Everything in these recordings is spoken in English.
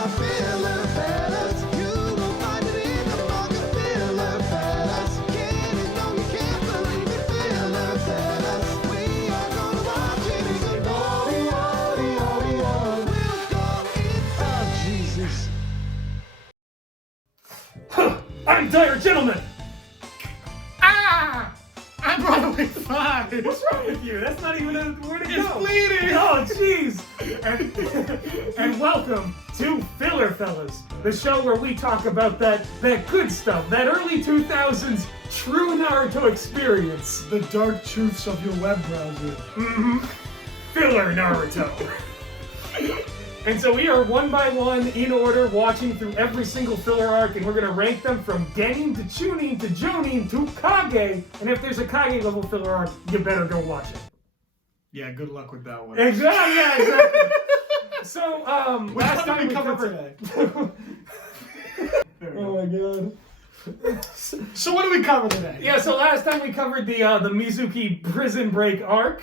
our filler fellas. You will find it in among the filler fellas. Get it, no, you can't believe it, filler fellas. We are gonna watch it, it's a we'll go inside. Jesus. I'm Dire Gentleman! Ah! I'm Broadway 5. What's wrong with you? That's not even a word to go. It's bleeding. Oh, jeez. And welcome to Filler Fellas, the show where we talk about that good stuff, that early 2000s true Naruto experience. The dark truths of your web browser. Filler Naruto. And so we are one by one, in order, watching through every single filler arc, and we're going to rank them from Genin to Chunin to Jonin to Kage. And if there's a Kage level filler arc, you better go watch it. Yeah, good luck with that one. Exactly, yeah, exactly. So, last time we covered covered... Oh my god. So what do we cover today? Yeah, so last time we covered the Mizuki prison break arc,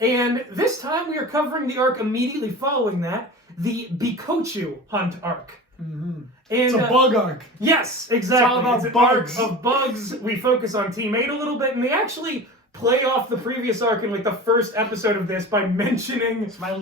and this time we are covering the arc immediately following that, the Bikochu hunt arc. And, It's a bug arc. Yes, exactly. It's all about bugs. Arc of bugs. We focus on Team 8 a little bit, and they actually play off the previous arc in like the first episode of this by mentioning... It's my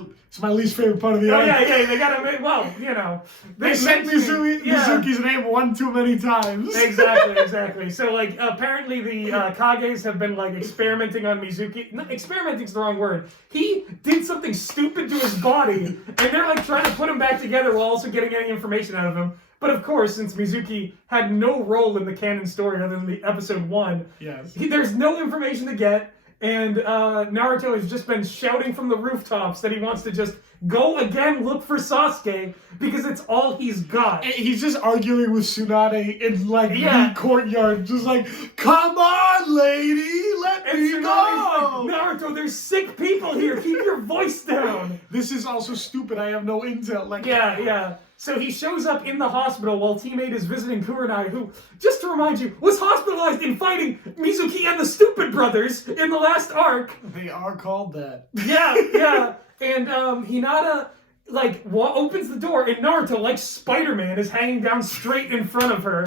least favorite part of the arc. Yeah, they gotta make... Well, you know... They said Mizuki's name one too many times. Exactly. So, like, apparently the Kages have been, like, experimenting on Mizuki. No, experimenting's the wrong word. He did something stupid to his body, and they're, like, trying to put him back together while also getting any information out of him. But of course, since Mizuki had no role in the canon story other than the episode 1, yes, there's no information to get, and Naruto has just been shouting from the rooftops that he wants to just go again look for Sasuke because it's all he's got. And he's just arguing with Tsunade in like the courtyard, just like, "Come on, lady, let me go." Like, Naruto, there's sick people here. Keep your voice down. This is also stupid. I have no intel. Like, yeah. So he shows up in the hospital while Team 8 is visiting Kurenai, who, just to remind you, was hospitalized in fighting Mizuki and the Stupid Brothers in the last arc. They are called that. Yeah. And Hinata, like, opens the door, and Naruto, like Spider-Man, is hanging down straight in front of her.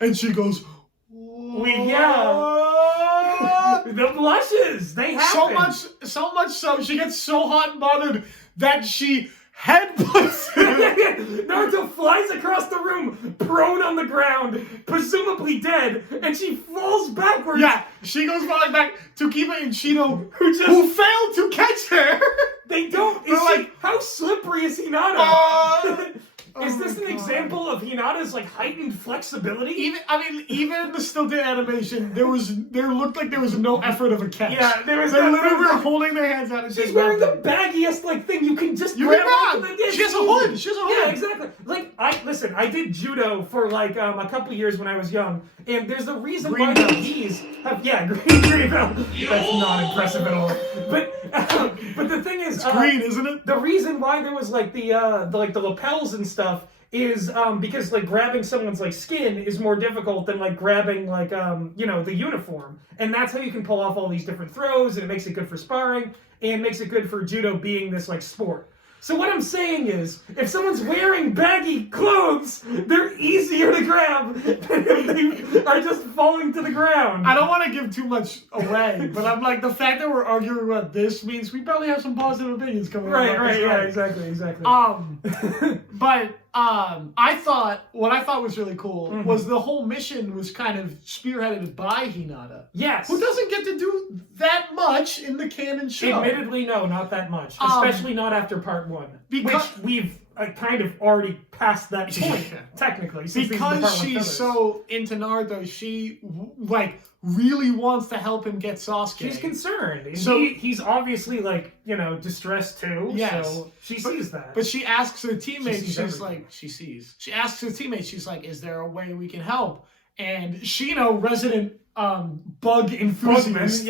And she goes, The blushes, they happen. So much so, she gets so hot and bothered that she headbutts him. Naruto flies across the room, prone on the ground, presumably dead, and she falls backwards. Yeah, she goes falling back to Kiba and Shino, who failed to catch her. They don't. How slippery is Hinata? Is this an example of Hinata's like heightened flexibility? Even in the stilted animation, there looked like there was no effort of a catch. Yeah, they literally were holding their hands out. And she's wearing the baggiest like thing you can just grab. She has a hood. Yeah, exactly. Like I did judo for like a couple years when I was young, and there's a reason why these have green belt. That's not impressive at all. But the thing is, it's green, isn't it? The reason why there was like the lapels and stuff is because like grabbing someone's like skin is more difficult than like grabbing like the uniform, and that's how you can pull off all these different throws, and it makes it good for sparring and makes it good for judo being this like sport. So what I'm saying is, if someone's wearing baggy clothes, they're easier to grab than if they are just falling to the ground. I don't want to give too much away, but I'm like, the fact that we're arguing about this means we probably have some positive opinions coming up. Right, yeah, exactly. But what I thought was really cool was the whole mission was kind of spearheaded by Hinata. Yes. Who doesn't get to do that much in the canon show. Admittedly, no, not that much. Especially not after part 1. Which we've kind of already passed that point, technically. Because she's so into Naruto, she, really wants to help him get Sasuke. She's concerned. And so he's obviously, distressed too. Yes. So she sees that. But she asks her teammates, She asks her teammates, she's like, is there a way we can help? And Shino, resident bug enthusiast,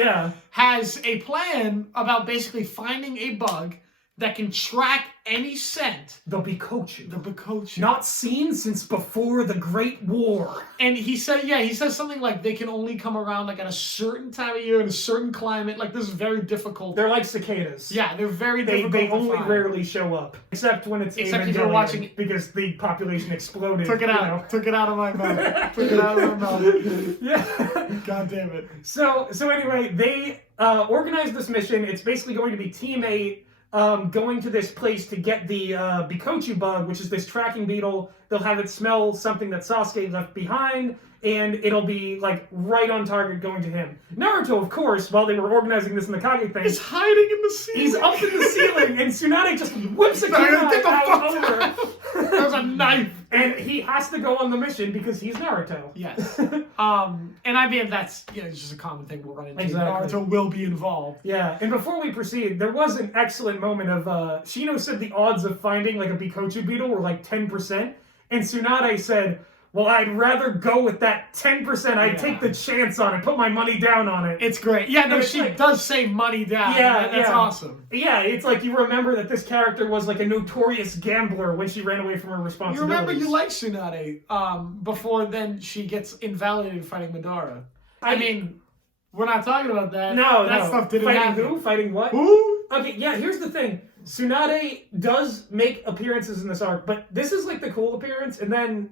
has a plan about basically finding a bug that can track any scent. The Bikochu. The Bikochu. Not seen since before the Great War. And he says something like they can only come around like at a certain time of year in a certain climate. Like this is very difficult. They're like cicadas. Yeah, they're very difficult. They to only find. rarely show up, except when it's Except if you're watching because the population exploded. Took it out. Took it out of my mouth. Took it out of my mouth. Yeah. God damn it. So anyway, they organized this mission. It's basically going to be Team 8 going to this place to get the Bikochu bug, which is this tracking beetle. They'll have it smell something that Sasuke left behind, and it'll be like right on target going to him. Naruto, of course, while they were organizing this in the Kage thing, He's hiding in the ceiling. he's up in the ceiling, and Tsunade just whips a kunai out over. There's a knife. And he has to go on the mission because he's Naruto. Yes. And I mean, that's, it's just a common thing we'll run into. Exactly. Naruto will be involved. Yeah, and before we proceed, there was an excellent moment of, Shino said the odds of finding like a Bikochu beetle were like 10%, and Tsunade said, well, I'd rather go with that 10%. I'd take the chance on it, put my money down on it. It's great. Yeah, no, she does say money down. Yeah, that's awesome. Yeah, it's like you remember that this character was like a notorious gambler when she ran away from her responsibilities. You remember you liked Tsunade before then she gets invalidated fighting Madara. I mean, we're not talking about that. That stuff didn't happen. Fighting who? Fighting what? Who? Okay, yeah, here's the thing. Tsunade does make appearances in this arc, but this is like the cool appearance, and then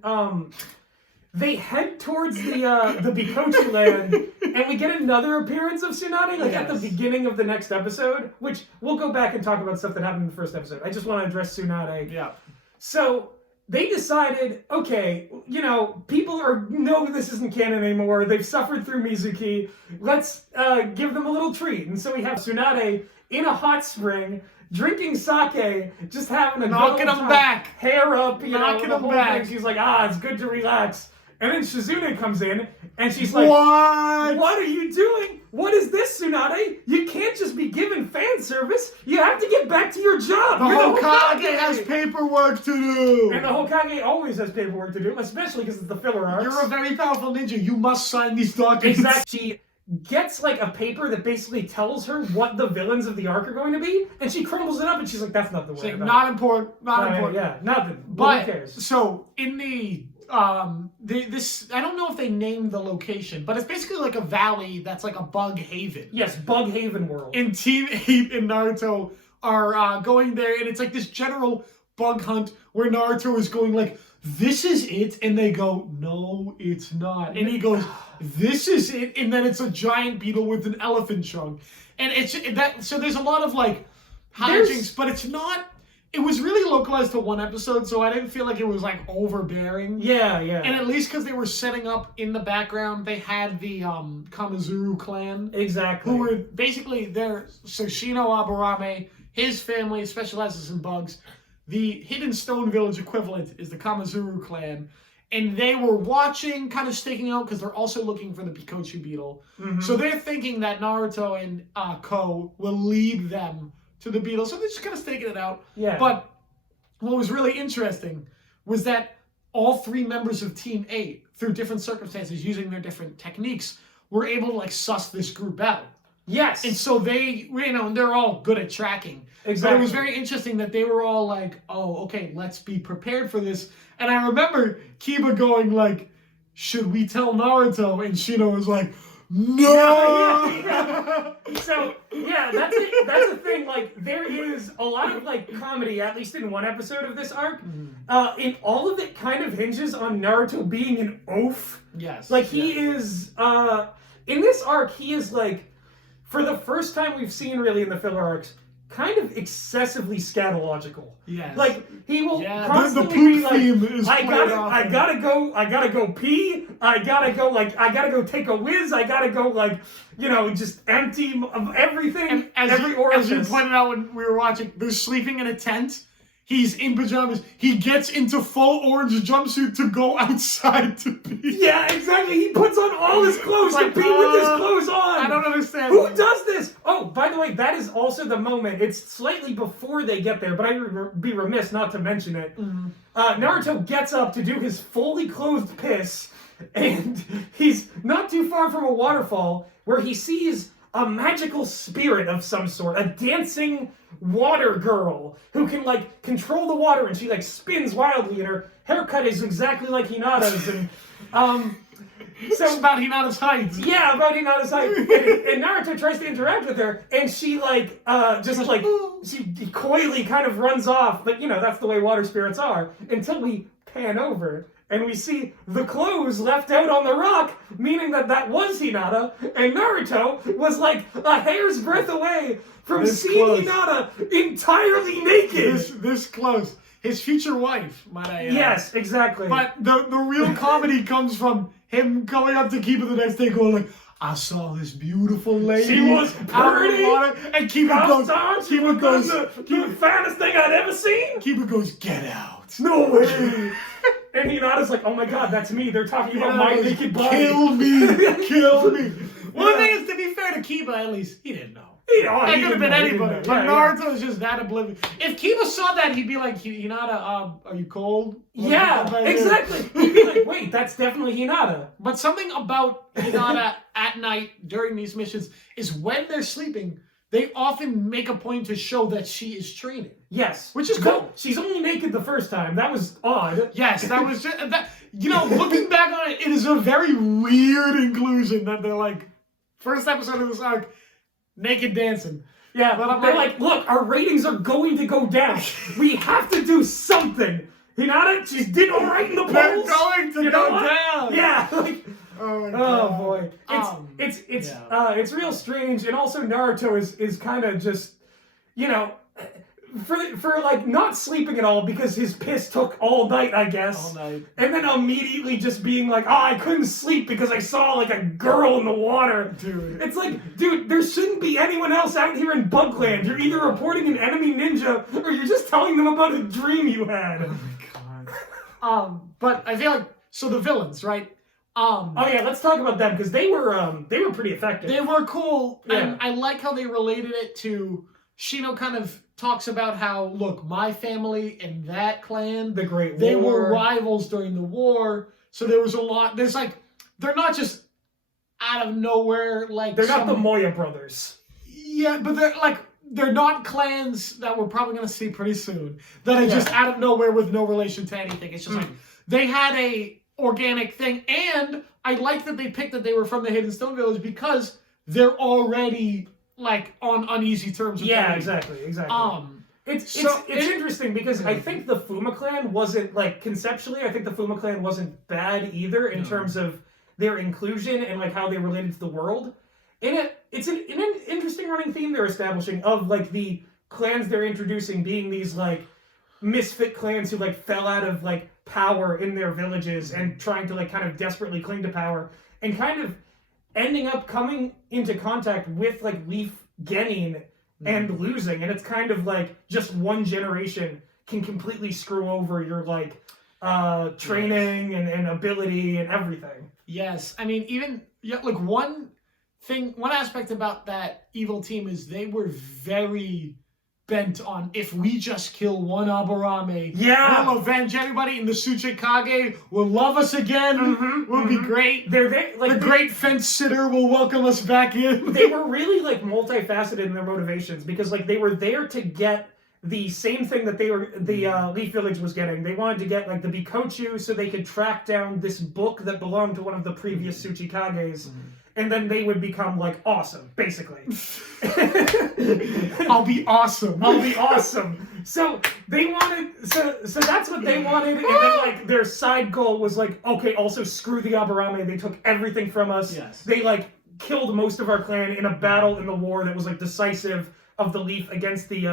they head towards the Bikochu land, and we get another appearance of Tsunade, like at the beginning of the next episode, which we'll go back and talk about stuff that happened in the first episode. I just want to address Tsunade. Yeah. So they decided, okay, people know this isn't canon anymore. They've suffered through Mizuki. Let's give them a little treat. And so we have Tsunade in a hot spring, drinking sake, just having a knocking good him time, back, hair up, knocking the him whole back. thing. She's like, it's good to relax. And then Shizune comes in, and she's like, What are you doing? What is this, Tsunade? You can't just be given fan service. You have to get back to your job. The Hokage has paperwork to do. And the Hokage always has paperwork to do, especially because it's the filler arcs. You're a very powerful ninja. You must sign these documents. Exactly. She gets like a paper that basically tells her what the villains of the arc are going to be, and she crumbles it up, and she's like, "That's not the way." Not important. Not important. Yeah, nothing. But who cares? So in the this I don't know if they named the location, but it's basically like a valley that's like a bug haven. Yes, Bug Haven World. And Team 8 and Naruto are going there, and it's like this general bug hunt where Naruto is going like, this is it, and they go, no, it's not. And he goes, this is it, and then it's a giant beetle with an elephant trunk. And it's that. So there's a lot of like hijinks, but it's not. It was really localized to one episode, so I didn't feel like it was like overbearing. Yeah. And at least because they were setting up in the background, they had the Kamizuru clan. Exactly. Who were basically there. So Shino Aburame, his family specializes in bugs. The Hidden Stone Village equivalent is the Kamizuru clan. And they were watching, kind of staking out, because they're also looking for the Bikochu beetle. Mm-hmm. So they're thinking that Naruto and Ko will lead them to the beetle. So they're just kind of staking it out. Yeah. But what was really interesting was that all three members of Team 8, through different circumstances, using their different techniques, were able to like suss this group out. Yes. And so they, they're all good at tracking. Exactly. But it was very interesting that they were all like, oh, okay, let's be prepared for this. And I remember Kiba going like, should we tell Naruto? And Shino was like, no! Yeah. So, yeah, that's it. That's the thing. Like, there is a lot of, like, comedy, at least in one episode of this arc. And all of it kind of hinges on Naruto being an oaf. Yes. Like, he is, in this arc, he is, like, for the first time we've seen, really, in the filler arcs, kind of excessively scatological. Yes. Like, he will constantly the be like, I gotta go pee, I gotta go take a whiz, I gotta go, like, just empty of everything, every orifice. As you pointed out when we were watching, they're sleeping in a tent. He's in pajamas. He gets into full orange jumpsuit to go outside to pee. Yeah, exactly. He puts on all his clothes to pee with his clothes on. I don't understand. Who does this? Oh, by the way, that is also the moment. It's slightly before they get there, but I'd be remiss not to mention it. Mm-hmm. Naruto gets up to do his fully clothed piss, and he's not too far from a waterfall where he sees a magical spirit of some sort, a dancing water girl who can like control the water, and she like spins wildly, and her haircut is exactly like Hinata's, and So it's about Hinata's height. yeah, about Hinata's height. And Naruto tries to interact with her, and she like just like she coyly kind of runs off. But you know that's the way water spirits are. Until we pan over and we see the clothes left out on the rock, meaning that was Hinata, and Naruto was like a hair's breadth away from seeing Hinata entirely naked. This close. His future wife, might I add. Yes, exactly. But the real comedy comes from him going up to Kiba the next day going like, I saw this beautiful lady. She was out in the pretty. water. And Kiba goes, the fattest thing I'd ever seen. Kiba goes, get out. No way. And Hinata's like, oh my god, that's me. They're talking about my naked body. Kill me. Kill me. Well, the thing is, to be fair to Kiba, at least, he didn't know. It could have been anybody. But Naruto is just that oblivious. If Kiba saw that, he'd be like, Hinata, are you cold? Yeah, exactly. He'd be like, wait, that's definitely Hinata. But something about Hinata at night during these missions is when they're sleeping, they often make a point to show that she is training. Yes. Which is cool. She's only naked the first time. That was odd. Yes, that was just, that. You know, looking back on it, it is a very weird inclusion that they're like, first episode of this arc, naked dancing. Yeah, but they're like, look, our ratings are going to go down. We have to do something. Hinata, she did all right in the polls. They're going to go down. Yeah. Like, oh boy, it's real strange, and also Naruto is kind of just, you know, for like not sleeping at all because his piss took all night, I guess. All night. And then immediately just being like, oh, I couldn't sleep because I saw like a girl in the water. Dude. It's like, dude, there shouldn't be anyone else out here in Bugland. You're either reporting an enemy ninja or you're just telling them about a dream you had. Oh my god. But I feel like, so the villains, right? Oh yeah, let's talk about them because they were pretty effective. They were cool. Yeah. And I like how they related it to Shino kind of talks about how, look, my family and that clan, the Great War, they were rivals during the war. So there was a lot. There's like, they're not just out of nowhere like they're not the Moya brothers. Yeah, but they're not clans that we're probably gonna see pretty soon. That are just out of nowhere with no relation to anything. It's just like they had a organic thing, and I like that they picked that they were from the Hidden Stone Village because they're already like on uneasy terms with them. Exactly. It's interesting because I think the Fuma clan wasn't like conceptually. I think the Fuma clan wasn't bad either in terms of their inclusion and like how they related to the world. And it's an interesting running theme they're establishing of like the clans they're introducing being these like misfit clans who like fell out of like power in their villages and trying to like kind of desperately cling to power and kind of ending up coming into contact with like Leaf Genin and losing, and it's kind of like just one generation can completely screw over your like training and ability and everything. Yes, I mean like one aspect about that evil team is they were very bent on, if we just kill one Aburame, we'll avenge everybody, and the Tsuchikage will love us again. We'll be great. They're like the great fence sitter will welcome us back in. They were really like multifaceted in their motivations because like they were there to get the same thing that the Leaf Village was getting. They wanted to get like the Bikochu so they could track down this book that belonged to one of the previous Tsuchikages. And then they would become like awesome, basically. I'll be awesome. I'll be awesome. So they wanted, so that's what they wanted, and then like their side goal was like, okay, also screw the Aburame. They took everything from us. Yes. They like killed most of our clan in a battle in the war that was like decisive of the Leaf against the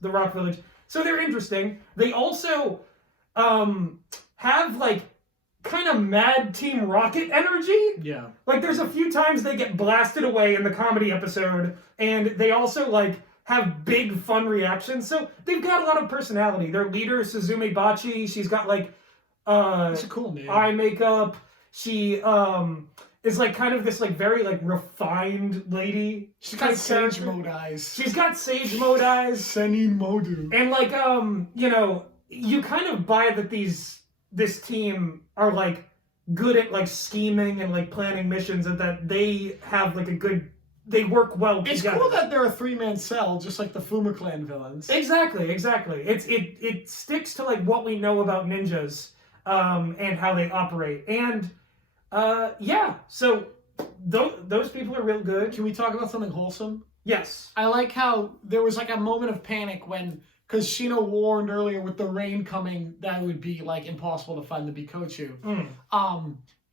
Rock Village. So they're interesting. They also have like kind of mad Team Rocket energy. Yeah. Like there's a few times they get blasted away in the comedy episode, and they also like have big fun reactions. So they've got a lot of personality. Their leader, Suzume Bachi, she's got like that's a cool name. Eye makeup. She is like kind of this like very like refined lady. She's got sage mode eyes. She's got sage mode eyes. Seni Modu. And like you know, you kind of buy that this team are like good at like scheming and like planning missions, and that they have like a good they work well It's together. cool that they're a three-man cell, just like the Fuma Clan villains. Exactly. It sticks to like what we know about ninjas and how they operate. And yeah, so those people are real good. Can we talk about something wholesome? Yes. I like how there was like a moment of panic because Shino warned earlier with the rain coming that it would be like impossible to find the Bikochu.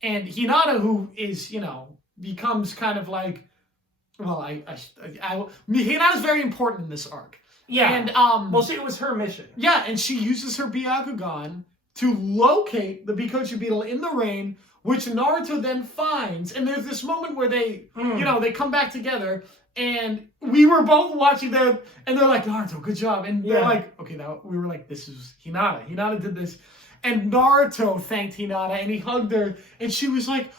And Hinata, who is, becomes kind of like, well, Hinata's very important in this arc. Yeah. And well, it was her mission. Yeah, and she uses her Byakugan to locate the Bikochu beetle in the rain, which Naruto then finds. And there's this moment where they, they come back together, and we were both watching them, and they're like, Naruto, good job. And they're like, okay, now we were like, this is Hinata. Hinata did this. And Naruto thanked Hinata, and he hugged her, and she was like,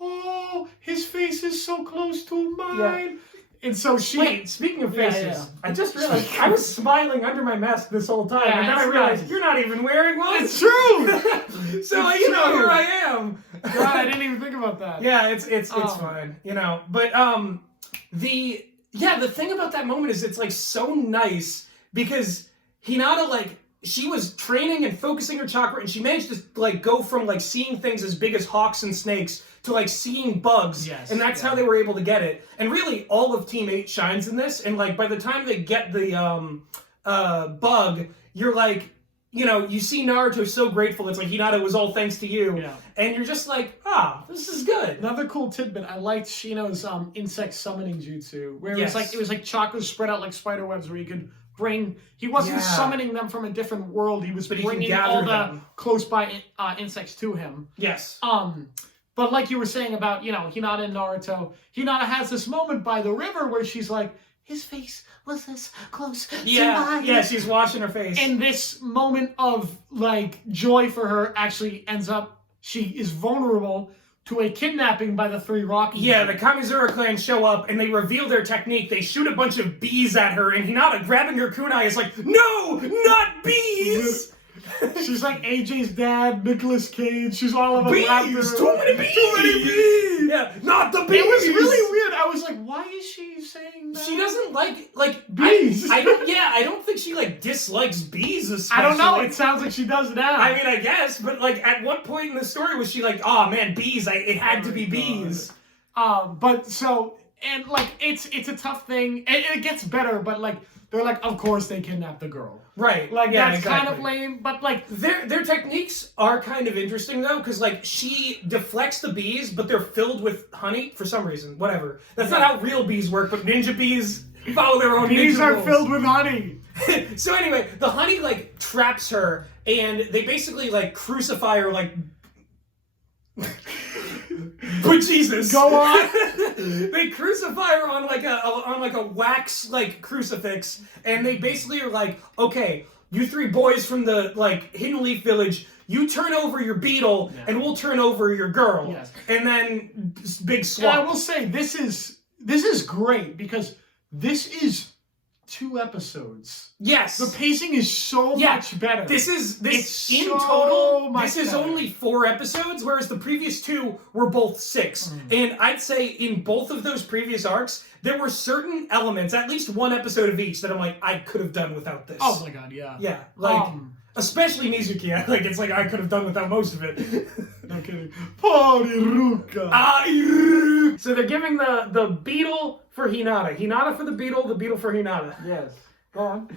oh, his face is so close to mine. Yeah. And so she... Wait, speaking of faces, I just realized I was smiling under my mask this whole time, and then I realized you're not even wearing one. It's true! So, here I am. God, I didn't even think about that. Yeah, it's fine, But, the thing about that moment is it's, like, so nice, because Hinata, like, she was training and focusing her chakra, and she managed to, like, go from, like, seeing things as big as hawks and snakes to, like, seeing bugs. Yes, and that's how they were able to get it. And really, all of Team 8 shines in this, and, like, by the time they get the bug, you're like, you see Naruto so grateful. It's like, Hinata, was all thanks to you. Yeah. And you're just like, this is good. Another cool tidbit, I liked Shino's insect summoning jutsu, where it was like chakras spread out like spider webs, where you could he wasn't summoning them from a different world, he was bringing all the close by insects to him. Yes. But like you were saying about, Hinata and Naruto, Hinata has this moment by the river where she's like, his face was this close to mine. Yeah, she's washing her face. And this moment of, like, joy for her actually ends up, she is vulnerable to a kidnapping by the three Rocky. Yeah, the Kamizura clan show up, and they reveal their technique. They shoot a bunch of bees at her, and Hinata, grabbing her kunai, is like, no, not bees! She's like AJ's dad, Nicolas Cage. She's all of a bees! Too many bees! Too many bees! Yeah, not the bees! It was really weird. I was like, why is she saying that? She doesn't like bees. I don't think she like dislikes bees especially. I don't know. It sounds like she does now. I mean, I guess, but like at what point in the story was she like, oh man, bees, it had to be bees. But so, and like it's a tough thing. It gets better, but like they're like, of course they kidnapped the girl. Right. Like, that's kind of lame, but like... Their techniques are kind of interesting, though, because, like, she deflects the bees, but they're filled with honey for some reason. Whatever. That's not how real bees work, but ninja bees follow their own bees ninja are rules. filled with honey! So anyway, the honey, like, traps her, and they basically, like, crucify her, like... But Jesus, go on. They crucify her on like a wax like crucifix, and they basically are like, okay, you three boys from the like Hidden Leaf Village, you turn over your beetle, and we'll turn over your girl. Yes. And then big swap. And I will say this is great because this is 2 episodes. Yes. The pacing is so much better. This in so total, much this is better. only 4 episodes, whereas the previous 2 were both 6. And I'd say in both of those previous arcs, there were certain elements, at least 1 episode of each, that I'm like, I could have done without this. Oh my god, yeah. Yeah, like, especially Mizuki, it's like I could have done without most of it. No kidding. Pariruka. So they're giving the beetle for Hinata. Hinata for the beetle for Hinata. Yes. Go on.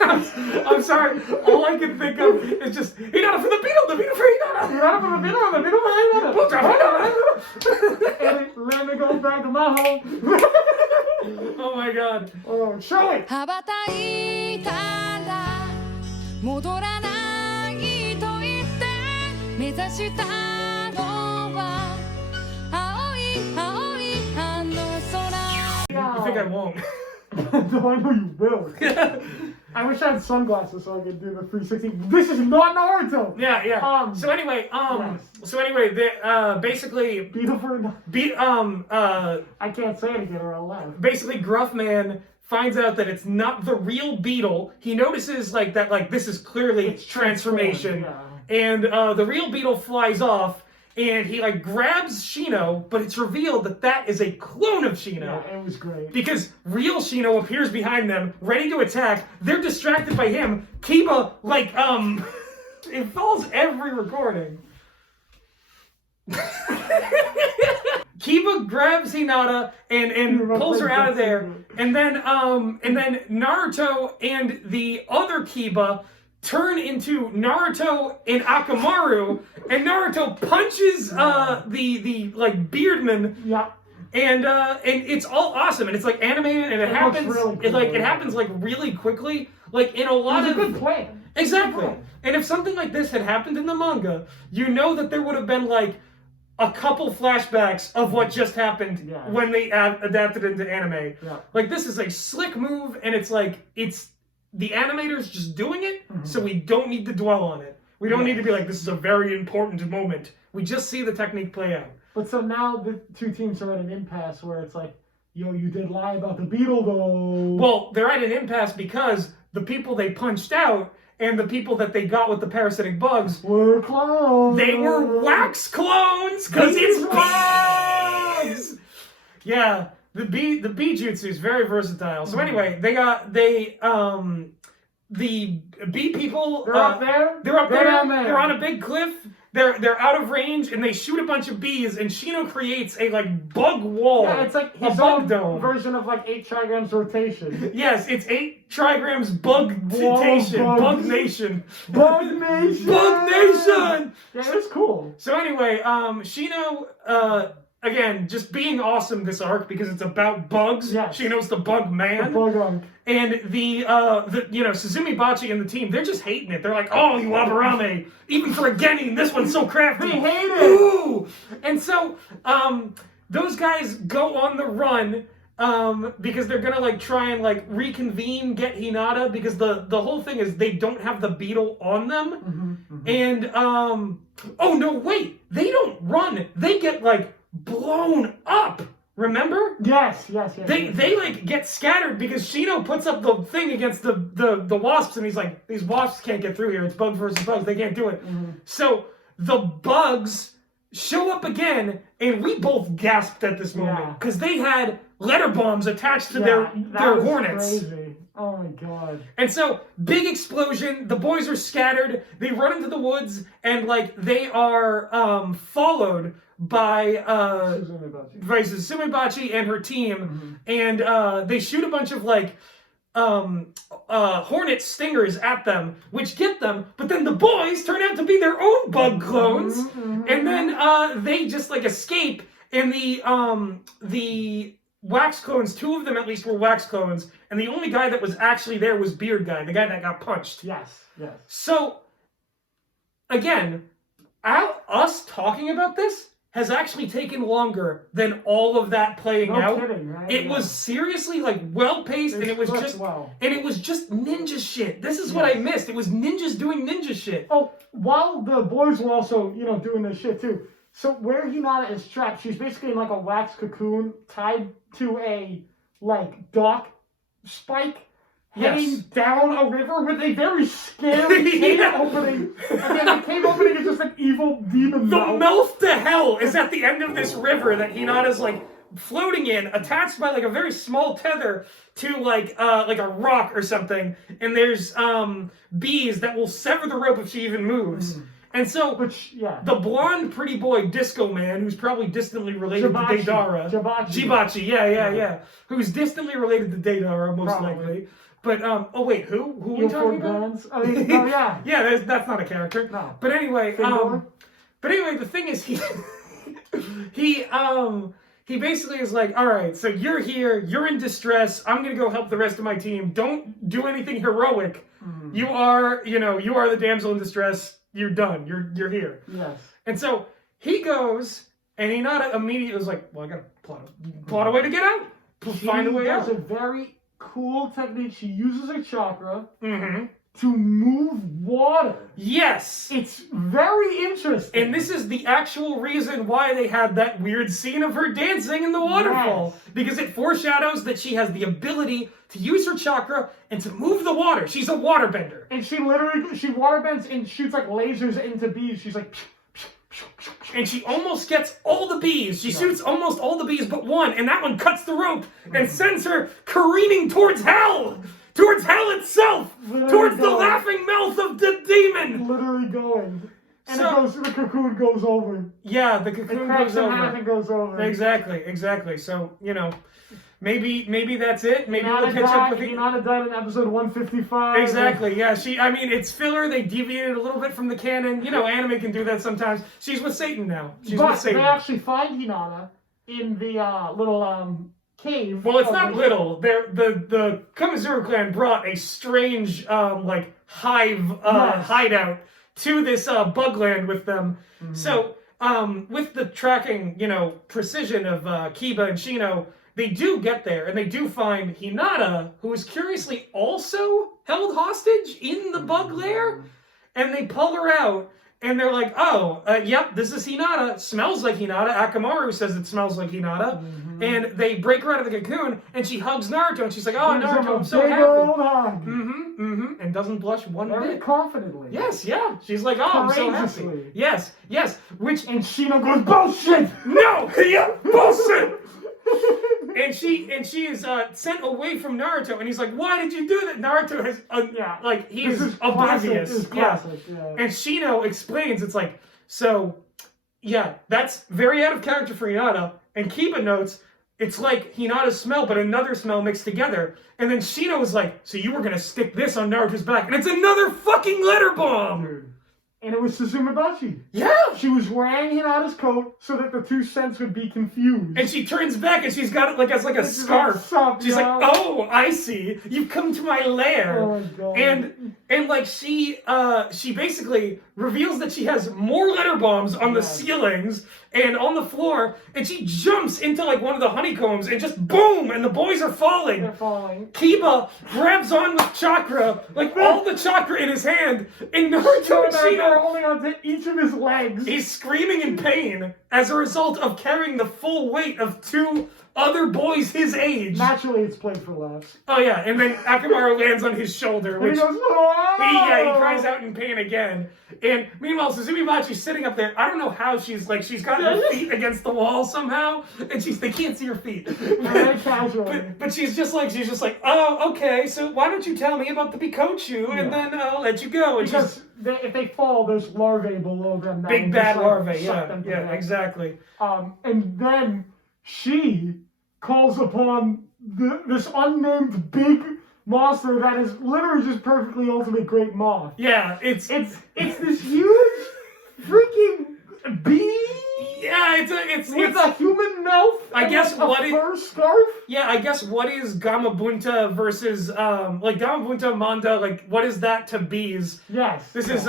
I'm sorry. All I can think of is just Hinata for the beetle for Hinata. Hinata for the beetle for Hinata. And let me go back to my home. Oh my god. Oh, Shirley. 羽ばたいたら戻らないと言って目指したのは青い青いあの空 You think I won't? No, I know you will. I wish I had sunglasses so I could do the 360. This is not Naruto. Yeah. So anyway, basically, Beautiful. I can't say it again or I'll laugh. Basically, Gruffman finds out that it's not the real beetle. He notices that this is clearly transformation, and the real beetle flies off. and he like grabs Shino, but it's revealed that that is a clone of Shino. Yeah, it was great. Because real Shino appears behind them, ready to attack. They're distracted by him. Kiba, like, it follows every recording. Kiba grabs Hinata and pulls her out of there, and then Naruto and the other Kiba turn into Naruto and Akamaru, and Naruto punches the like beardman. Yeah. And it's all awesome, and it's like animated, and it happens. Really cool. It happens like really quickly, like in a lot It was of a good plan. exactly. And if something like this had happened in the manga, you know that there would have been like a couple flashbacks of what just happened Yeah. when they adapted into anime. Yeah. Like this is a slick move, and it's like it's the animators just doing it, so we don't need to dwell on it. We don't need to be like, this is a very important moment. We just see the technique play out. But so now the two teams are at an impasse where it's like, yo, you did lie about the beetle though. Well, they're at an impasse because the people they punched out and the people that they got with the parasitic bugs We're clones. they were wax clones because it's bees. Yeah, the bee jutsu is very versatile. So anyway, the bee people. They're up there. They're up there. Down there. They're on a big cliff. They're out of range, and they shoot a bunch of bees. And Shino creates a like bug wall. Yeah, it's like a his bug own dome. version of like 8 trigrams rotation. Yes, it's 8 trigrams bug Wall of nation, bugs. bug nation, Bug Nation. bug nation. Yeah, it was cool. So anyway, Shino, again, just being awesome this arc because it's about bugs. Yeah. Shino's the bug man. The bug arc. And the Suzumi Bachi and the team, they're just hating it. They're like, oh, you Aburame, even for a Genin, this one's so crafty. They hate it. Ooh! And so, those guys go on the run, because they're gonna like try and like reconvene, get Hinata, because the whole thing is they don't have the beetle on them. And, oh no, wait, they don't run. They get like blown up. Remember? Yes. They like get scattered because Shino puts up the thing against the wasps, and he's like, these wasps can't get through here. It's bugs versus bugs. They can't do it. So the bugs show up again, and we both gasped at this moment because they had letter bombs attached to their hornets. Crazy. Oh my god. And so, big explosion, the boys are scattered, they run into the woods, and like they are followed by Suzume Bachi and her team, and they shoot a bunch of like hornet stingers at them, which get them, but then the boys turn out to be their own bug clones, and then they just like escape, and the wax clones, 2 of them at least were wax clones, and the only guy that was actually there was Beard Guy, the guy that got punched. Yes. So, again, us talking about this has actually taken longer than all of that playing out. Kidding, right? It was seriously like well paced, and it was just ninja shit. This is what I missed. It was ninjas doing ninja shit. Oh, while the boys were also, doing this shit too. So where Hinata is trapped, she's basically in like a wax cocoon tied to a like dock spike heading down a river with a very scary cave opening. Again, the cave opening is just an evil demon mouth. The mouth to hell is at the end of this river that Hinata's like floating in, attached by like a very small tether to like a rock or something. And there's bees that will sever the rope if she even moves. And so, the blonde pretty boy Disco Man, who's probably distantly related to Deidara. Jibachi, yeah. Who's distantly related to Deidara, most likely. But, oh wait, who are we talking about? Yeah, that's not a character. No. But anyway, the thing is, he basically is like, all right, so you're here, you're in distress, I'm gonna go help the rest of my team. Don't do anything heroic. You are the damsel in distress. You're done. You're here. Yes. And so he goes, and Hinata immediately was like, well, I gotta plot a way to get out. Find a way out. She does a very cool technique. She uses her chakra to move water. Yes. It's very interesting. And this is the actual reason why they had that weird scene of her dancing in the waterfall. Yes. Because it foreshadows that she has the ability to use her chakra and to move the water. She's a waterbender. And she waterbends and shoots like lasers into bees. She's like, and she almost gets all the bees. She shoots almost all the bees but one, and that one cuts the rope and sends her careening towards hell itself, Literally towards the going. laughing mouth of the demon. Literally going. And So- the cocoon goes over. Yeah, the It cocoon cracks goes in half over. and goes over. Exactly. So, maybe that's it. Maybe we'll catch up with Hinata died in episode 155. Exactly, yeah. It's filler. They deviated a little bit from the canon. Anime can do that sometimes. She's with Satan now. She's with But Satan. they actually find Hinata in the little cave. Well, it's of not the- little. The Kamizuru clan brought a strange hive Yes. hideout to this bugland with them. So with the tracking, precision of Kiba and Shino, they do get there and they do find Hinata, who is curiously also held hostage in the bug lair, and they pull her out. And they're like, yep, this is Hinata. Smells like Hinata. Akamaru says it smells like Hinata. And they break her out of the cocoon, and she hugs Naruto, and she's like, oh, Gives him Naruto, a I'm so big happy. old hug. And doesn't blush one Very bit. confidently. Yes, yeah. She's like, oh, I'm so happy. Courageously. Yes. Which, And Shino goes, bullshit! no! Yeah, bullshit! And she is sent away from Naruto, and he's like, why did you do that? Naruto has, he's This is oblivious. This is classic, yeah. And Shino explains, it's like, so, yeah, that's very out of character for Hinata. And Kiba notes, it's like Hinata's smell, but another smell mixed together. And then Shino was like, so you were going to stick this on Naruto's back. And it's another fucking letter bomb! And it was Suzumibachi. Yeah! She was wearing Hinata's coat so that the two scents would be confused. And she turns back and she's got it as a She's scarf. like, "Sup, She's like, yo?" oh, I see. You've come to my lair. Oh my God. And she basically reveals that she has more letter bombs on the ceilings and on the floor, and she jumps into one of the honeycombs and just boom, and the boys are falling. They're falling. Kiba grabs on with chakra, all the chakra in his hand, and Naruto and They're Shino, holding onto each of his legs. he's screaming in pain as a result of carrying the full weight of two other boys his age. Naturally, it's played for laughs. Oh yeah, and then Akamaru lands on his shoulder, And which he goes, oh! he cries out in pain again. And meanwhile, Suzumibachi's sitting up there. I don't know how she's got her feet against the wall somehow, and they can't see her feet. Very casually. But she's just like, oh, okay. So why don't you tell me about the Pikachu, and then I'll let you go. And Because if they fall, there's larvae below them. that will big bad just, larvae. suck them to Yeah, death. exactly. And then she calls upon this unnamed big monster that is literally just perfectly ultimate great moth. Yeah, it's this huge freaking bee yeah, it's with a human mouth. I and guess a what it- fur scarf. Yeah, I guess what is Gamabunta versus Gamabunta Manda, what is that to bees? Yes. This is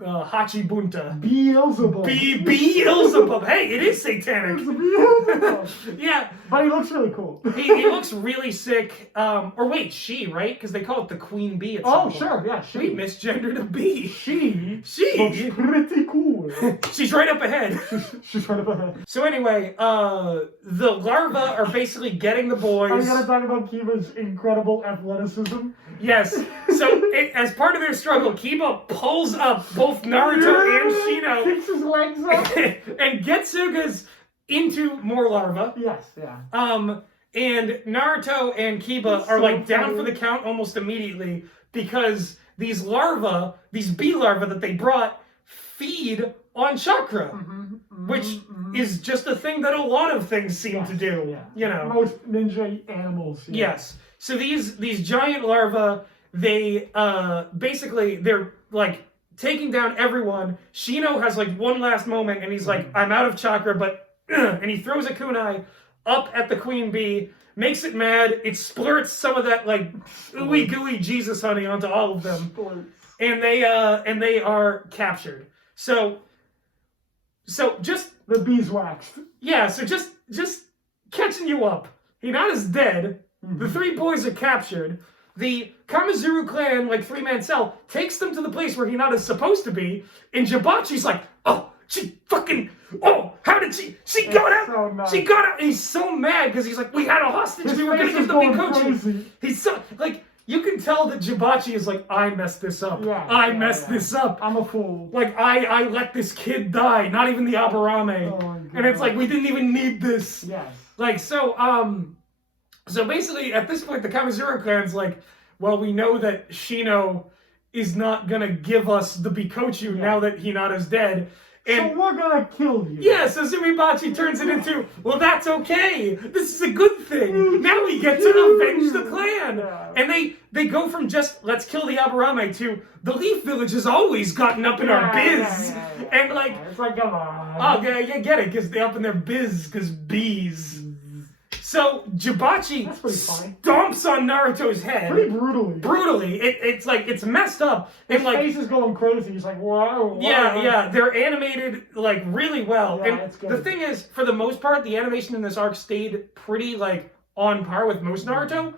Hachibunta. Beelzebub. Beelzebub. Hey, it is satanic. It's Beelzebub. Yeah, But he looks really cool. he looks really sick. Or wait, she, right? Because they call it the queen bee at some Oh, point. sure, yeah, We she. misgendered a bee. She She. looks pretty cool. She's right up ahead. She's right up ahead. So anyway, the larvae are basically getting the Are boys. you gonna talk about Kiba's incredible athleticism? Yes. So as part of their struggle, Kiba pulls up both Naruto and Shino Kicks his legs up. and Getsuga's into more larvae. Yes, yeah. And Naruto and Kiba are down for the count almost immediately because these larvae, these bee larvae that they brought, feed on chakra, which is just a thing that a lot of things seem to do. Yeah. You know. Most ninja animals. Yeah. Yes. So these giant larvae, they basically they're taking down everyone. Shino has one last moment, and he's like, "I'm out of chakra," but and he throws a kunai up at the queen bee, makes it mad. It splurts some of that ooey gooey Jesus honey onto all of them, and they are captured. So just The beeswax. yeah, so just catching you up. Hinata's dead. The three boys are captured. The Kamizuru clan, three-man cell, takes them to the place where Hinata's supposed to be. And Jibachi's like, oh, how did she got out? So nice. She got out. And he's so mad because he's like, we had a hostage. His We were going face to is give the going Pikachu. crazy. He's so, you can tell that Jibachi is like, I messed this up. Yeah, I messed this up. I'm a fool. Like, I let this kid die, not even the Aburame. Oh my And it's God. like, we didn't even need this. Yes. Like, so basically, at this point, the Kamizuru clan's like, well, we know that Shino is not gonna give us the Bikochu now that Hinata's dead. And so we're gonna kill you. yeah, so Sumibachi turns it into, well, that's okay. This is a good thing. Now we get to avenge the clan. Yeah. And they go from just, let's kill the Aburame to, the Leaf Village has always gotten up in our biz. And like, It's like, come on. oh, yeah, you get it, because they're up in their biz, because bees. So Jibachi That's pretty funny. stomps on Naruto's head. Pretty brutally. Brutally. It's like, it's messed up. His And like, face is going crazy. He's like, whoa. yeah, they're animated like really well. Yeah, And it's good. the thing is, for the most part, the animation in this arc stayed pretty like on par with most Naruto.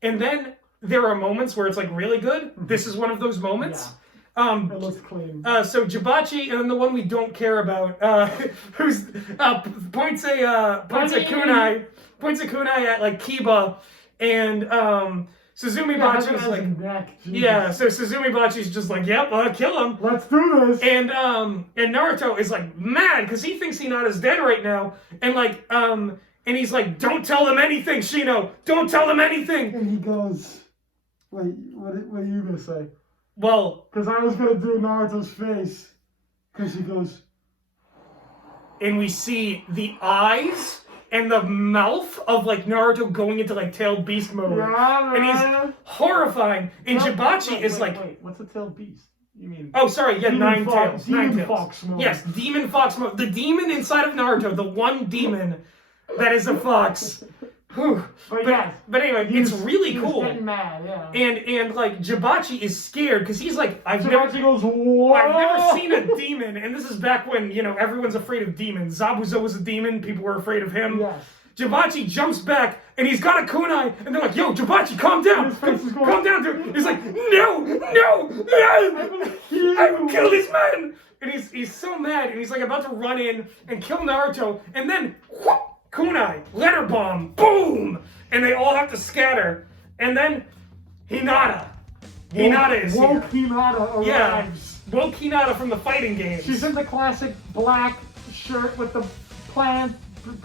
And then there are moments where it's like really good. This is one of those moments. It looks clean. So Jibachi, and then the one we don't care about, who's points a kunai at like Kiba, and Suzumi Bachi's like, neck. yeah. So Suzumi Bachi's just like, yep, kill him. Let's do this. And Naruto is like mad because he thinks Hinata's dead right now, and like and he's like, don't tell them anything, Shino. Don't tell them anything. And he goes, wait, what are you gonna say? Well, Because I was gonna do Naruto's face. Because he goes, and we see the eyes and the mouth of like Naruto going into like tailed beast mode, yeah, and man. he's horrifying. And No, Jibachi wait, is wait, like, wait, what's a tailed beast? You mean? oh, sorry, yeah, Demon nine Fox- tails. Nine Demon tails. Fox mode. Yes, Demon Fox mode. The demon inside of Naruto, the one demon that is a fox. Whew. But yes, But anyway, He's- it's really he's cool. getting mad, yeah. And like Jibachi is scared because he's like, I've Jibachi goes, whoa! never seen a demon, and this is back when, you know, everyone's afraid of demons. Zabuza was a demon, people were afraid of him. Yes. Jibachi jumps back, and he's got a kunai, and they're like, yo, Jibachi, calm down! His face is going- Calm down, dude! He's like, no! I will kill this man! And he's so mad, and he's like about to run in and kill Naruto, and then, whoop, kunai, letter bomb, boom! And they all have to scatter. And then, Hinata. Hinata is Woke here. Hinata arrives. Yeah. Woke Hinata from the fighting games. She's in the classic black shirt with the pants.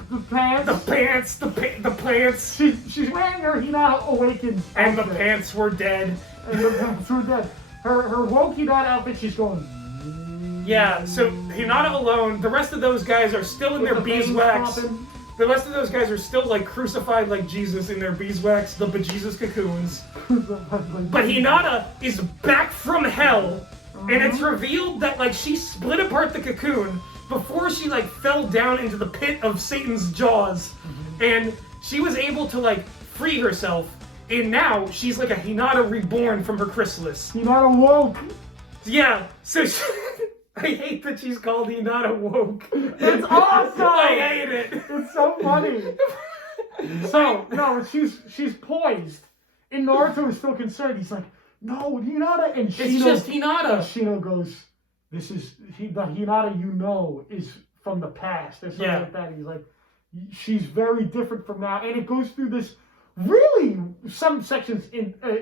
The pants. The pants. She's wearing her Hinata Awakens And the outfit. pants were dead. And the pants were dead. Her woke Hinata outfit, she's going... Yeah, so Hinata alone, the rest of those guys are still in their with the veins beeswax. popping. The rest of those guys are still like crucified like Jesus in their beeswax, the bejesus cocoons. But Hinata is back from hell, and it's revealed that like she split apart the cocoon before she like fell down into the pit of Satan's jaws, and she was able to like free herself, and now she's like a Hinata reborn from her chrysalis. Hinata woke. Yeah, so I hate that she's called Hinata woke. It's awesome! I hate it. It's so funny. So, no, she's poised. And Naruto is still concerned. He's like, no, Hinata. And It's Shino, just Hinata. Shino goes, this is, the Hinata you know is from the past. Or something like that. He's like, she's very different from now. And it goes through this really, some sections,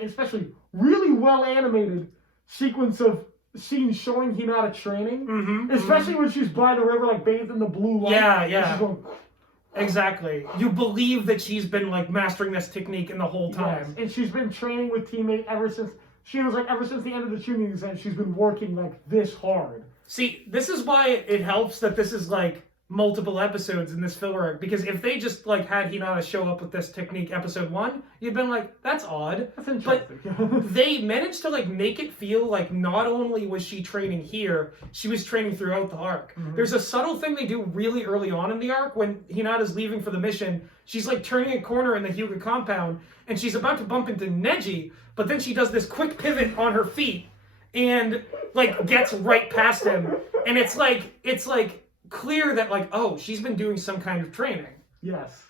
especially really well animated sequence of scenes showing Hinata training. Especially when she's by the river, like bathed in the blue light. Yeah, And yeah. she's going, Exactly. You believe that she's been like mastering this technique in the whole time. yes. And she's been training with teammate ever since the end of the Chunin exam. She's been working like this hard. See, this is why it helps that this is like multiple episodes in this filler arc, because if they just like had Hinata show up with this technique episode 1, you'd been like, that's odd. That's interesting. They managed to like make it feel like not only was she training here, she was training throughout the arc. There's a subtle thing they do really early on in the arc when Hinata's leaving for the mission. She's like turning a corner in the Hyuga compound, and she's about to bump into Neji, but then she does this quick pivot on her feet and like gets right past him, and it's like clear that like, oh, she's been doing some kind of training. Yes.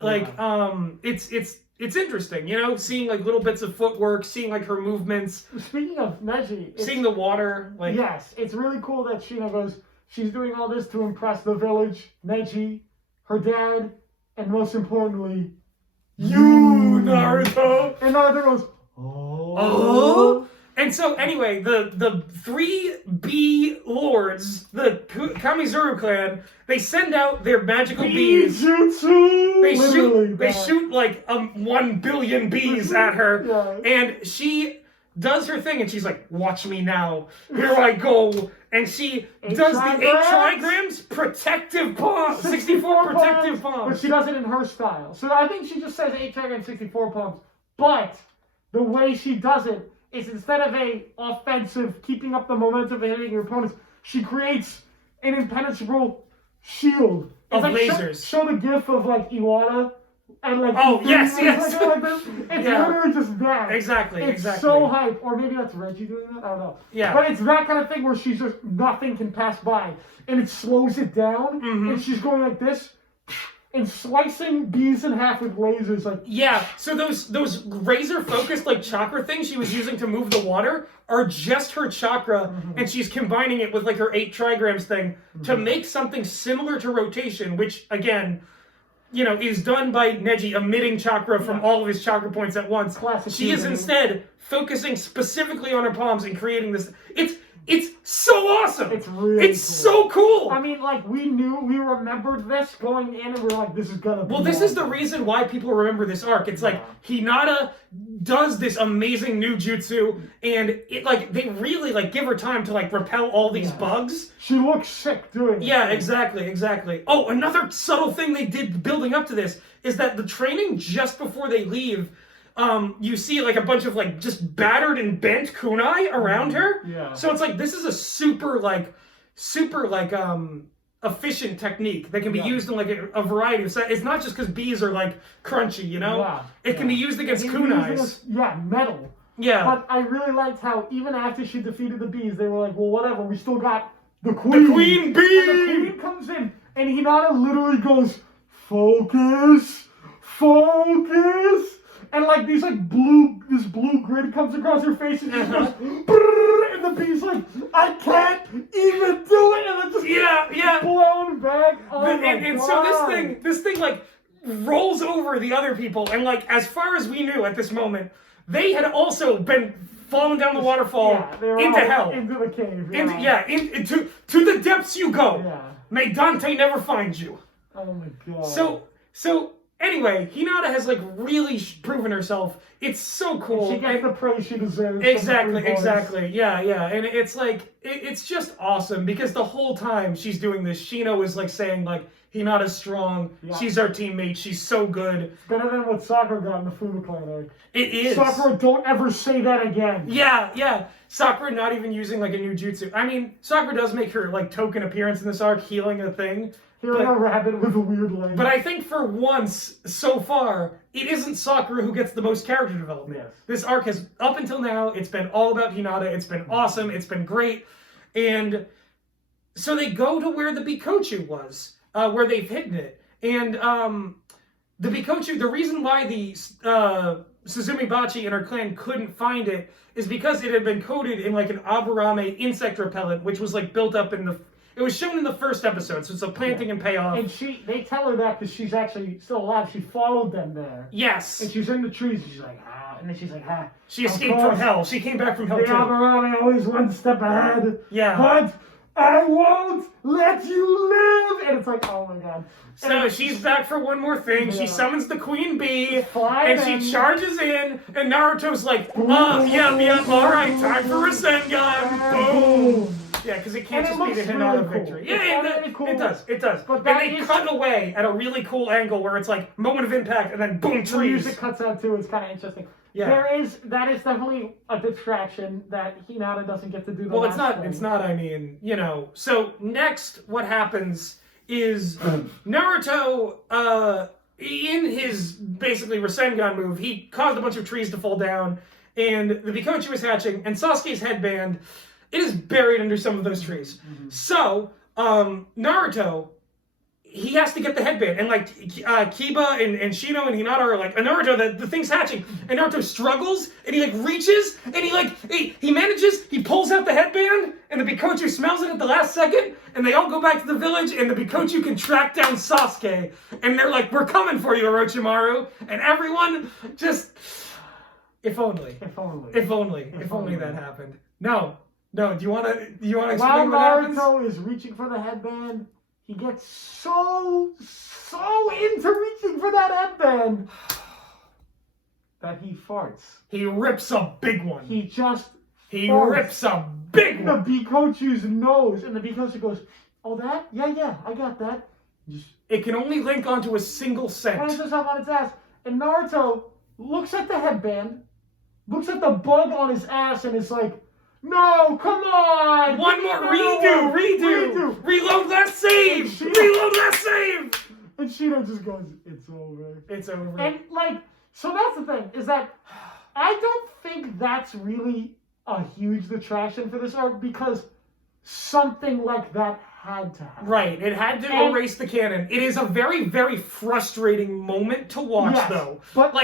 Like Yeah. it's interesting, you know, seeing like little bits of footwork, seeing like her movements, Speaking of Neji, seeing the water, like yes, it's really cool that Shino goes, she's doing all this to impress the village, Neji, her dad, and most importantly, you, Naruto. And Naruto goes, Oh. And so anyway, the 3 bee lords, the Kamizuru clan, they send out their magical bees. Jutsu! They shoot like 1 billion bees at her, and she does her thing, and she's like, "Watch me now, here I go." And she does the 8 trigrams protective palms, 64 protective palms. But she does it in her style. So I think she just says 8 trigrams, 64 palms. But the way she does it is instead of a offensive, keeping up the momentum of hitting your opponents, she creates an impenetrable shield. Of like lasers. Show the gif of like Iwata and like. Oh yes. Like this. It's literally just that. Exactly. It's so hype. Or maybe that's Reggie doing that. I don't know. Yeah. But it's that kind of thing where she's just nothing can pass by, and it slows it down, and she's going like this. And slicing bees in half with lasers, like So those razor focused like chakra things she was using to move the water are just her chakra, and she's combining it with like her 8 trigrams thing to make something similar to rotation, which again, is done by Neji emitting chakra from all of his chakra points at once. Classic She is instead focusing specifically on her palms and creating this. It's so awesome. It's really cool. So cool. I mean, like, we remembered this going in, and we were like, this is gonna be this is the reason why people remember this arc. It's like, Hinata does this amazing new jutsu, and it, like, they really, like, give her time to, like, repel all these bugs. She looks sick doing it. Yeah, exactly. Oh, another subtle thing they did building up to this is that the training just before they leave, you see like a bunch of like just battered and bent kunai around her. Yeah. So it's like this is a super efficient technique that can be used in like a variety of it's not just because bees are like crunchy, it can be used against kunais. Metal. Yeah. But I really liked how even after she defeated the bees, they were like, well, whatever, we still got the queen. The queen bee. And the queen comes in, and Hinata literally goes, focus. And like this blue grid comes across her face, and she goes, brrr, and the bee's like, I can't even do it, and then just blown back. And so this thing like rolls over the other people, and like as far as we knew at this moment, they had also been falling down the waterfall into hell, into the cave, into the depths you go. Yeah. May Dante never find you. Oh my god. So anyway, Hinata has like really proven herself. It's so cool. She gets the praise she deserves. Exactly. Yeah. And it's like it's just awesome because the whole time she's doing this, Shino is like saying like Hinata's strong. Yeah. She's our teammate. She's so good. Better than what Sakura got in the Fuda Clan arc. It is. Sakura, don't ever say that again. Yeah. Sakura not even using like a new jutsu. I mean, Sakura does make her like token appearance in this arc, healing a thing. Healing a rabbit with a weird leg. But I think for once, so far, it isn't Sakura who gets the most character development. Yes. This arc has, up until now, it's been all about Hinata. It's been awesome. It's been great. And so they go to where the Bikochu was, where they've hidden it. And the Bikochu, the reason why the Suzumi Bachi and her clan couldn't find it is because it had been coated in like an aburame insect repellent, which was like built up in the... It was shown in the first episode, so it's a planting and payoff. And they tell her that because she's actually still alive. She followed them there. Yes. And she's in the trees, and she's like, and then she's like, She escaped from hell. She came back from hell, the too. Aburame always one step ahead. Yeah. But I won't let you live! And it's like, oh my god. So she's back for one more thing. Yeah. She summons the queen bee, and she charges in, and Naruto's like, yeah, alright, time for Rasengan. Boom. Yeah, because it can't just be the Hinata victory. Yeah, it does. But they cut away at a really cool angle where it's like moment of impact and then boom, trees. The music cuts out too. It's kind of interesting. Yeah. That is definitely a distraction that Hinata doesn't get to do. It's not. I mean, So next, what happens is Naruto, in his basically Rasengan move, he caused a bunch of trees to fall down, and the Bikochu is hatching, and Sasuke's headband. It is buried under some of those trees. Mm-hmm. So, Naruto, he has to get the headband. And, like, Kiba and Shino and Hinata are like, Naruto, the thing's hatching. And Naruto struggles, and he, like, reaches, and he manages, he pulls out the headband, and the Bikochu smells it at the last second, and they all go back to the village, and the Bikochu can track down Sasuke. And they're like, we're coming for you, Orochimaru. And everyone just... If only. If only. If only. If only that happened. No. Do you want to While explain what happens? Naruto is reaching for the headband, he gets so into reaching for that headband that he farts. He rips a big one. He just rips a big in the one. Bikochu's nose, and the Bikochu goes, "Oh, that? Yeah, I got that." Just It can only link onto a single scent. points himself on its ass, and Naruto looks at the headband, looks at the bug on his ass, and is like, "No, come on! One more No, redo. Reload that save. And Reload that save. And Shino just goes, "It's over." It's over. And so that's the thing, is that I don't think that's really a huge detraction for this arc, because something like that had to happen. Right, it had to erase the canon. It is a very, very frustrating moment to watch, Yes, though. but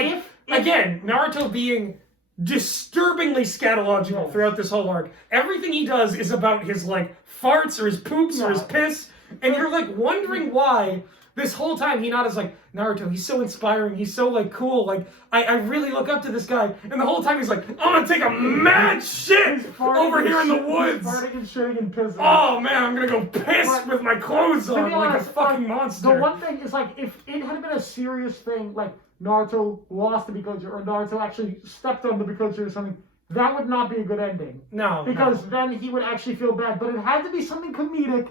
again, Naruto being disturbingly scatological Yes. throughout this whole arc. Everything he does is about his, farts or his poops or his piss, and you're, wondering why this whole time Hinata's like, Naruto, he's so inspiring, he's so, cool, I really look up to this guy, and the whole time he's like, I'm gonna take a mad shit over here in the woods! He's farting and shitting and pissing. Oh man, I'm gonna go piss But, with my clothes on like a fucking monster. The one thing is, if it had been a serious thing, Naruto lost the Bikochu, or Naruto actually stepped on the Bikochu or something, that would not be a good ending. No. Because then he would actually feel bad. But it had to be something comedic,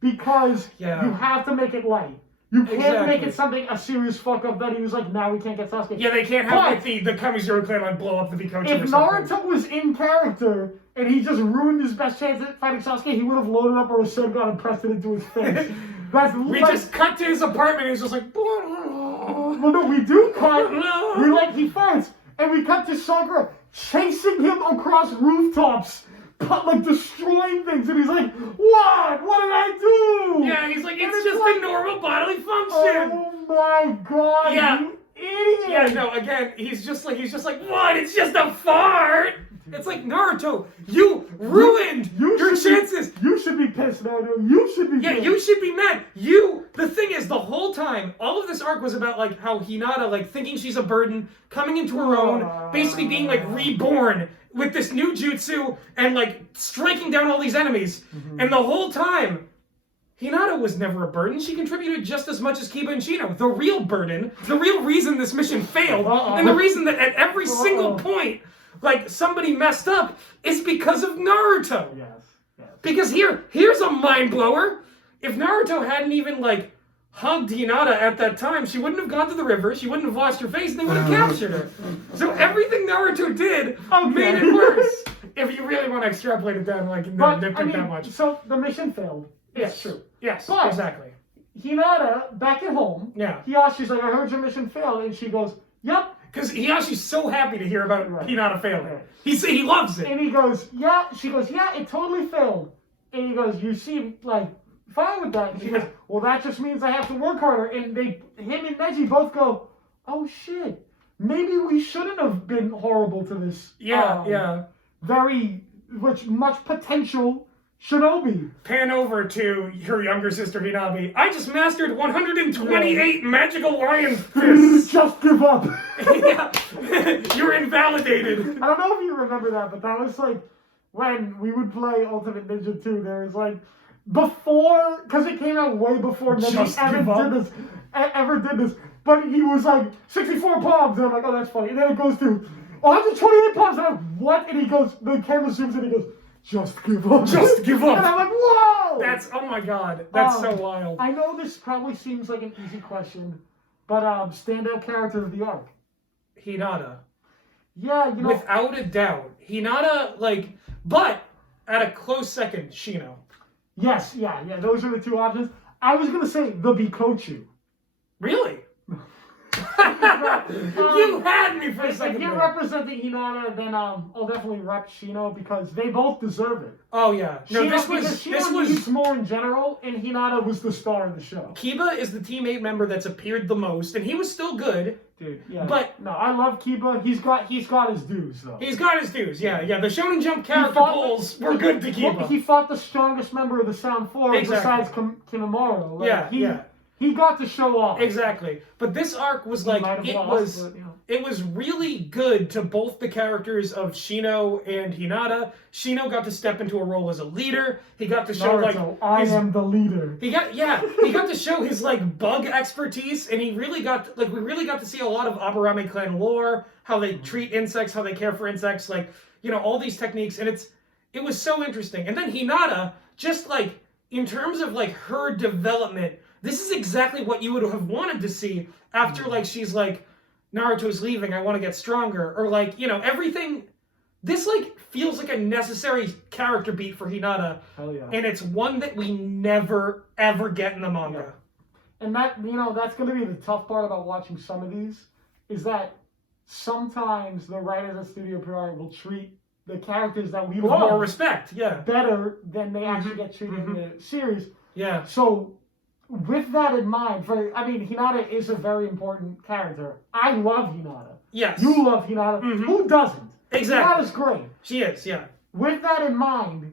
because you have to make it light. You can't make it a serious fuck up that he was like, now we can't get Sasuke. Yeah, they can't have the Kamizuru clan blow up the Bikochu If or something. Naruto was in character and he just ruined his best chance at fighting Sasuke, he would have loaded up a Rasengan and pressed it into his face. We just cut to his apartment and he's just like, well, no, we do cut. He fights, and we cut to Sakura chasing him across rooftops, destroying things, and he's like, "What? What did I do?" Yeah, he's like, it's just a normal bodily function. Oh my god, you idiot! Yeah, no, again, he's just like, what? It's just a fart. It's like, Naruto, you ruined your chances. You should be pissed, Naruto. You should be pissed. Yeah, you should be mad. The thing is, the whole time, all of this arc was about, how Hinata, thinking she's a burden, coming into her own, basically being, reborn with this new jutsu, and, striking down all these enemies. Mm-hmm. And the whole time, Hinata was never a burden. She contributed just as much as Kiba and Shino. The real burden, the real reason this mission failed, and the reason that at every single point, somebody messed up, is because of Naruto. Yes. Because here's a mind blower. If Naruto hadn't even hugged Hinata at that time, she wouldn't have gone to the river, she wouldn't have washed her face, and they would have captured her. So everything Naruto did made it worse. If you really want to extrapolate it down, nitpick that much. So the mission failed. It's true. Yes, But- exactly. Hinata, back at home, she's like, I heard your mission failed, and she goes, yep. Because Hiyashi's so happy to hear about Hinata failing. Right. He loves it. And he goes, yeah. She goes, yeah, it totally failed. And he goes, you seem fine with that. And she goes, well, that just means I have to work harder. And him and Neji both go, oh shit, maybe we shouldn't have been horrible to this. Much potential shinobi. Pan over to her younger sister Hinabi. I just mastered 128 magical lion fists. Just give up. Yeah, you're invalidated. I don't know if you remember that, but that was when we would play Ultimate Ninja 2, there was before, because it came out way before Neji ever did this, but he was 64 palms, and I'm like, oh, that's funny. And then it goes to 128 palms, and I'm like, what? And he goes, the camera zooms in, and he goes, just give up. Just give up. And I'm like, whoa! Oh my god, that's so wild. I know this probably seems like an easy question, but standout character of the arc. Hinata. Yeah, without a doubt. Hinata, but at a close second, Shino. Yes, yeah, those are the two options. I was gonna say the Bikochu. Really? You had me for a second. If you're representing Hinata, then I'll definitely rep Shino, because they both deserve it. Oh yeah. No, Shino needs more in general, and Hinata was the star of the show. Kiba is the teammate member that's appeared the most, and he was still good. Dude, yeah. But no, I love Kiba. He's got his dues though. He's got his dues. Yeah. The Shonen Jump character pulls were good to Kiba. He fought the strongest member of the Sound Four besides Kimimaro. He got to show off. Exactly. But this arc was it was really good to both the characters of Shino and Hinata. Shino got to step into a role as a leader. He got to show Naruto, I am the leader. he got to show his like bug expertise, and we really got to see a lot of Aburame clan lore, how they treat insects, how they care for insects, like, you know, all these techniques, and it was so interesting. And then Hinata, just like in terms of like her development, this is exactly what you would have wanted to see after like she's like, Naruto's leaving, I want to get stronger, or like, you know, everything. This like feels like a necessary character beat for Hinata. Hell yeah. And it's one that we never ever get in the manga. And that, you know, that's going to be the tough part about watching some of these, is that sometimes the writers at Studio PR will treat the characters that we With love more respect, yeah. better than they actually get treated in the series. Yeah. So, with that in mind, Hinata is a very important character. I love Hinata. Yes. You love Hinata. Who doesn't? Exactly. Hinata's great. She is, yeah. With that in mind,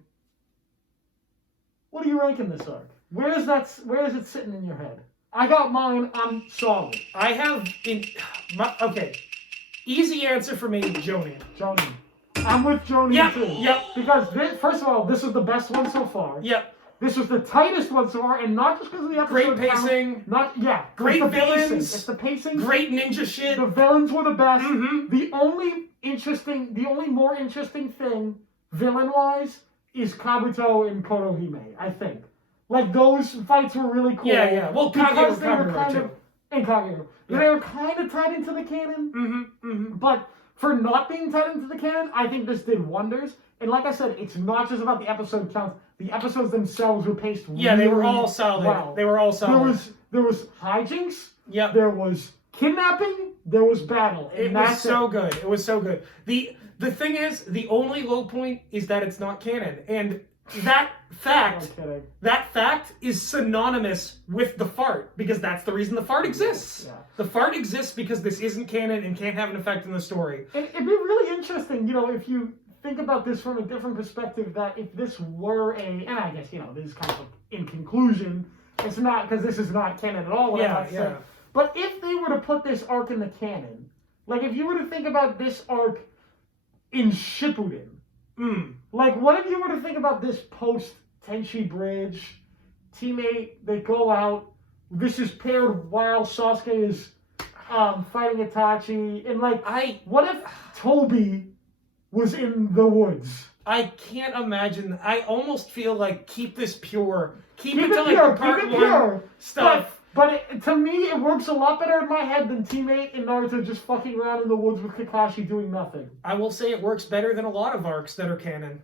what are you ranking this arc? Where is it sitting in your head? I got mine. I'm solid. I have okay. Easy answer for me, Jonin. Jonin. I'm with Jonin Yep, too. yep. Because first of all, this is the best one so far. Yep. This was the tightest one so far, and not just because of the episode. Great pacing. it's Great the villains. Pacing. It's the pacing. Great ninja shit. The villains were the best. Mm-hmm. The only more interesting thing, villain-wise, is Kabuto and Konohime, I think. Like, those fights were really cool. Yeah, yeah. Well, because they were Kagero kind too. of... And Kagero. Yeah. They were kind of tied into the canon. But for not being tied into the canon, I think this did wonders. And like I said, it's not just about the episode counts. The episodes themselves were paced Yeah, they were really all solid. well. They were all solid. There was hijinks. Yep. There was kidnapping. There was battle. And It was so good. It was so good. The thing is, the only low point is that it's not canon. And that fact is synonymous with the fart, because that's the reason the fart exists. Yeah. The fart exists because this isn't canon and can't have an effect in the story. It'd be really interesting, you know, if you think about this from a different perspective, that if this were and I guess, you know, this is kind of in conclusion, it's not, because this is not canon at all, what I'm about to say. But if they were to put this arc in the canon, like if you were to think about this arc in Shippuden, like what if you were to think about this post Tenchi Bridge, teammate, they go out, this is paired while Sasuke is fighting Itachi, and like, what if Toby was in the woods? I can't imagine. I almost feel like keep this pure. Keep it to like the part one stuff. But to me, it works a lot better in my head than Teammate and Naruto just fucking around in the woods with Kakashi doing nothing. I will say it works better than a lot of arcs that are canon.